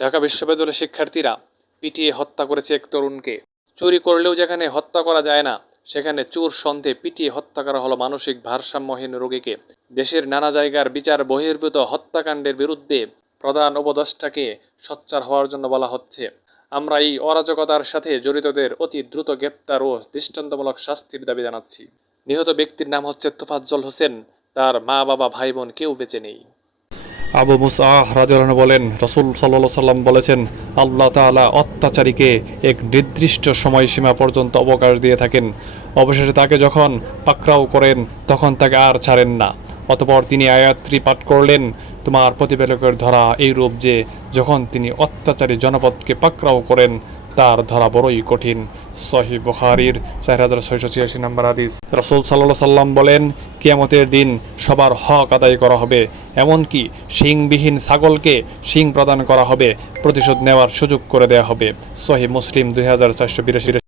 ঢাকা বিশ্ববিদ্যালয়ের শিক্ষার্থীরা পিটিয়ে হত্যা করেছে এক তরুণকে। চুরি করলেও যেখানে হত্যা করা যায় না, সেখানে চোর সন্ধে পিটিয়ে হত্যা করা হলো মানসিক ভারসাম্যহীন রোগীকে। দেশের নানা জায়গার বিচার বহির্ভূত হত্যাকাণ্ডের বিরুদ্ধে প্রধান উপদেষ্টাকে সোচ্চার হওয়ার জন্য বলা হচ্ছে। আমরা এই অরাজকতার সাথে জড়িতদের অতি দ্রুত গ্রেপ্তার ও দৃষ্টান্তমূলক শাস্তির দাবি জানাচ্ছি। নিহত ব্যক্তির নাম হচ্ছে তোফাজ্জল হোসেন। তার মা বাবা ভাই বোন কেউ বেঁচে নেই। আবু মুসাহ রাজন বলেন, রসুল সাল্লা সাল্লাম বলেছেন, আল্লাহ তালা অত্যাচারীকে এক নির্দিষ্ট সময়সীমা পর্যন্ত অবকাশ দিয়ে থাকেন। অবশেষে তাকে যখন পাকরাও করেন, তখন তাকে আর ছাড়েন না। অতপর তিনি আয়াত্রী পাঠ করলেন, তোমার প্রতিবেদকের ধরা এই রূপ যে, যখন তিনি অত্যাচারী জনপদকে পাকড়াও করেন তার ধরা বড়ই কঠিন। সহি বুখারির চার হাজার ছয়শো ছিয়াশি নম্বর হাদিস। রসুল সাল্লাহ সাল্লাম বলেন, কিয়ামতের দিন সবার হক আদায় করা হবে, এমনকি শিংবিহীন ছাগলকে শিং প্রদান করা হবে, প্রতিশোধ নেওয়ার সুযোগ করে দেওয়া হবে। সহি মুসলিম দুই হাজার চারশো বিরাশি